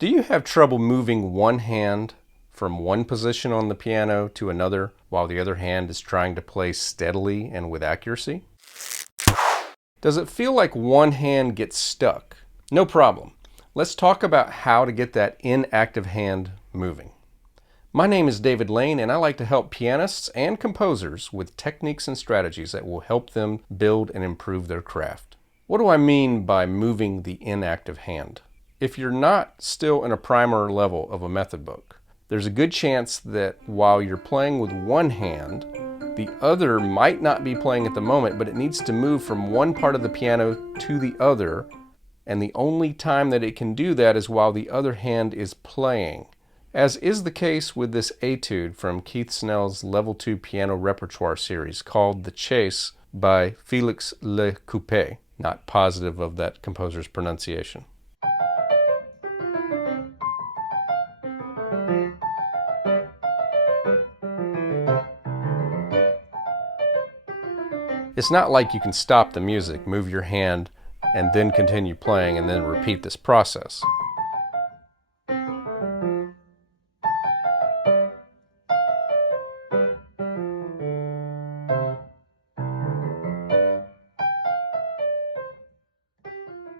Do you have trouble moving one hand from one position on the piano to another while the other hand is trying to play steadily and with accuracy? Does it feel like one hand gets stuck? No problem. Let's talk about how to get that inactive hand moving. My name is David Lane, and I like to help pianists and composers with techniques and strategies that will help them build and improve their craft. What do I mean by moving the inactive hand? If you're not still in a primer level of a method book, there's a good chance that while you're playing with one hand, the other might not be playing at the moment, but it needs to move from one part of the piano to the other, and the only time that it can do that is while the other hand is playing, as is the case with this etude from Keith Snell's Level 2 Piano Repertoire series called The Chase by Félix Le Coupé. Not positive of that composer's pronunciation. It's not like you can stop the music, move your hand, and then continue playing and then repeat this process.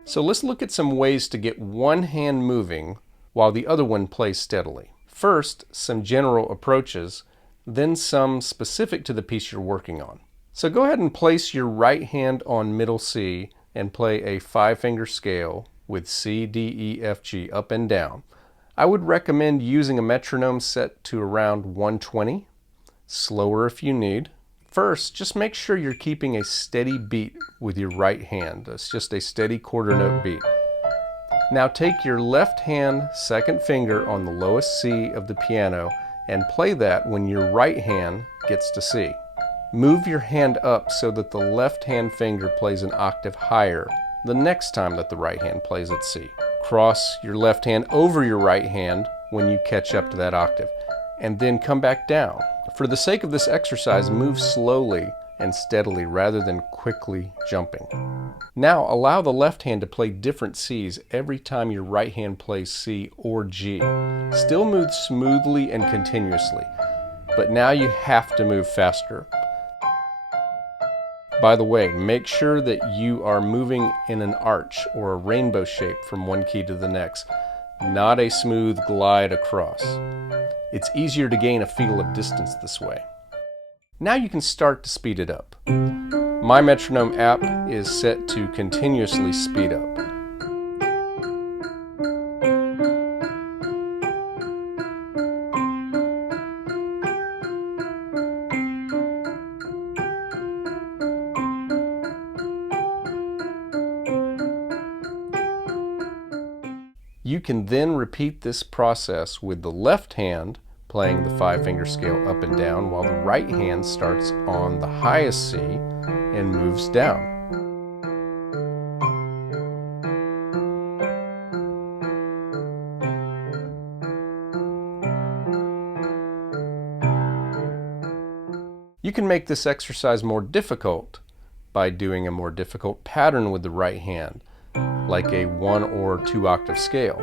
So let's look at some ways to get one hand moving while the other one plays steadily. First, some general approaches, then some specific to the piece you're working on. So go ahead and place your right hand on middle C and play a 5-finger scale with C, D, E, F, G up and down. I would recommend using a metronome set to around 120, slower if you need. First, just make sure you're keeping a steady beat with your right hand. It's just a steady quarter note beat. Now take your left hand second finger on the lowest C of the piano and play that when your right hand gets to C. Move your hand up so that the left hand finger plays an octave higher the next time that the right hand plays at C. Cross your left hand over your right hand when you catch up to that octave, and then come back down. For the sake of this exercise, move slowly and steadily rather than quickly jumping. Now allow the left hand to play different Cs every time your right hand plays C or G. Still move smoothly and continuously, but now you have to move faster. By the way, make sure that you are moving in an arch or a rainbow shape from one key to the next, not a smooth glide across. It's easier to gain a feel of distance this way. Now you can start to speed it up. My metronome app is set to continuously speed up. You can then repeat this process with the left hand playing the 5-finger scale up and down while the right hand starts on the highest C and moves down. You can make this exercise more difficult by doing a more difficult pattern with the right hand, like a 1 or 2 octave scale.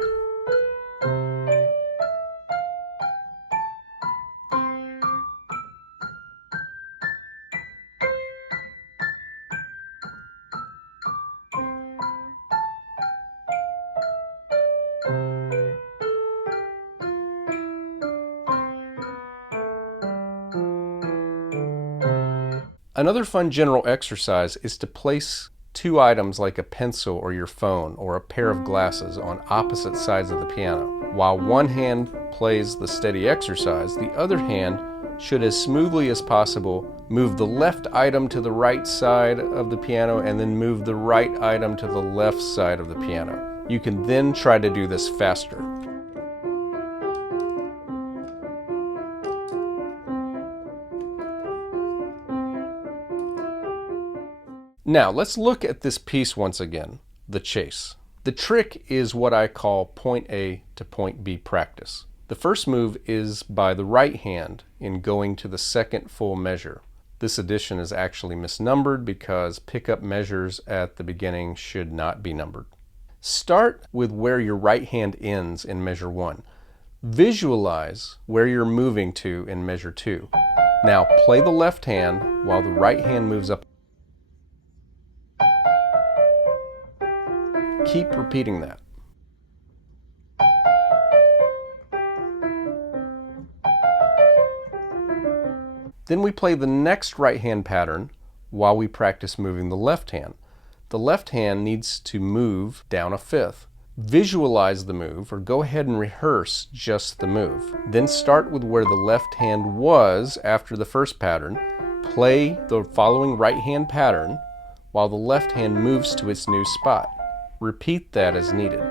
Another fun general exercise is to place 2 items like a pencil or your phone or a pair of glasses on opposite sides of the piano. While one hand plays the steady exercise, the other hand should, as smoothly as possible, move the left item to the right side of the piano and then move the right item to the left side of the piano. You can then try to do this faster. Now let's look at this piece once again, The Chase. The trick is what I call point A to point B practice. The first move is by the right hand in going to the second full measure. This edition is actually misnumbered because pickup measures at the beginning should not be numbered. Start with where your right hand ends in measure 1. Visualize where you're moving to in measure 2. Now play the left hand while the right hand moves up. Keep repeating that. Then we play the next right hand pattern while we practice moving the left hand. The left hand needs to move down a fifth. Visualize the move, or go ahead and rehearse just the move. Then start with where the left hand was after the first pattern. Play the following right hand pattern while the left hand moves to its new spot. Repeat that as needed.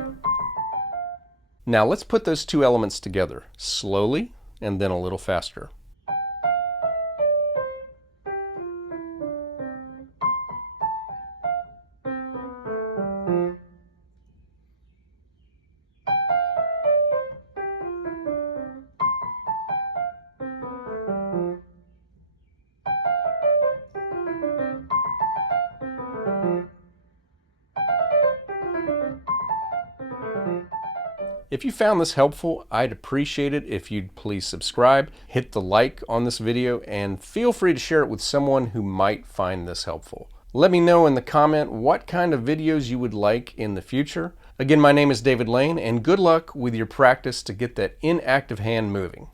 Now let's put those two elements together, slowly and then a little faster. If you found this helpful, I'd appreciate it if you'd please subscribe, hit the like on this video, and feel free to share it with someone who might find this helpful. Let me know in the comment what kind of videos you would like in the future. Again, my name is David Lane, and good luck with your practice to get that inactive hand moving.